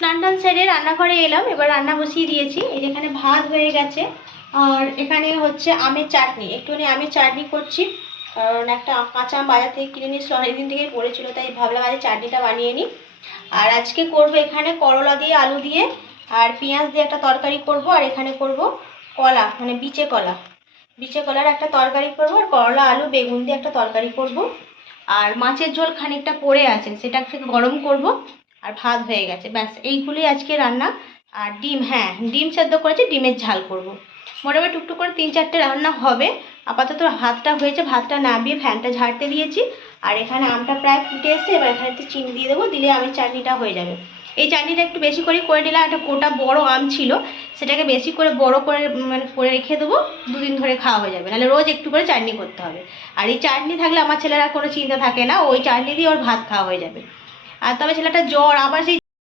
স্নান টান সেরে রান্নাঘরে এলাম, এবার রান্না বসিয়ে দিয়েছি। এই যেখানে ভাত হয়ে গেছে, আর এখানে হচ্ছে আমের চাটনি, একটুখানি আমের চাটনি করছি, কারণ একটা কাঁচা আম বাজার থেকে কিনে নিয়েছিল, অনেকদিন থেকে পড়েছিল, তাই ভাবলাম আজ চাটনিটা বানিয়ে নিই। আর আজকে করব এখানে করলা দিয়ে আলু দিয়ে আর পেঁয়াজ দিয়ে একটা তরকারি করব, আর এখানে করব কলা মানে বিচে কলার একটা তরকারি করব, আর করলা আলু বেগুন দিয়ে একটা তরকারি করব। আর মাছের ঝোল খানিকটা পড়ে আছে, সেটা একটু গরম করব। আর ভাত হয়ে গেছে, ব্যাস এইগুলোই আজকে রান্না। আর ডিম, হ্যাঁ ডিম সেদ্ধ করেছি, ডিমের ঝাল করব। মোটামুটি টুকটুক করে 3-4টে রান্না হবে। আপাতত ভাতটা হয়েছে, ভাতটা নামিয়ে ফ্যানটা ঝাড়তে দিয়েছি। আর এখানে আমটা প্রায় ফুটে এসছে, এবার এখানে একটু চিনি দিয়ে দেবো, দিলে আমের চাটনিটা হয়ে যাবে। এই চাটনিটা একটু বেশি করে নিলাম, একটা গোটা বড় আম ছিল, সেটাকে বেশি করে বড় করে মানে করে রেখে দেবো, 2 দিন ধরে খাওয়া হয়ে যাবে, নাহলে রোজ একটু করে চাটনি করতে হবে। আর এই চাটনি থাকলে আমার ছেলের আর কোনো চিন্তা থাকে না, ওই চাটনি দিয়ে ওর ভাত খাওয়া হয়ে যাবে। আর তবে ছেলেটা জ্বর, আবার সেই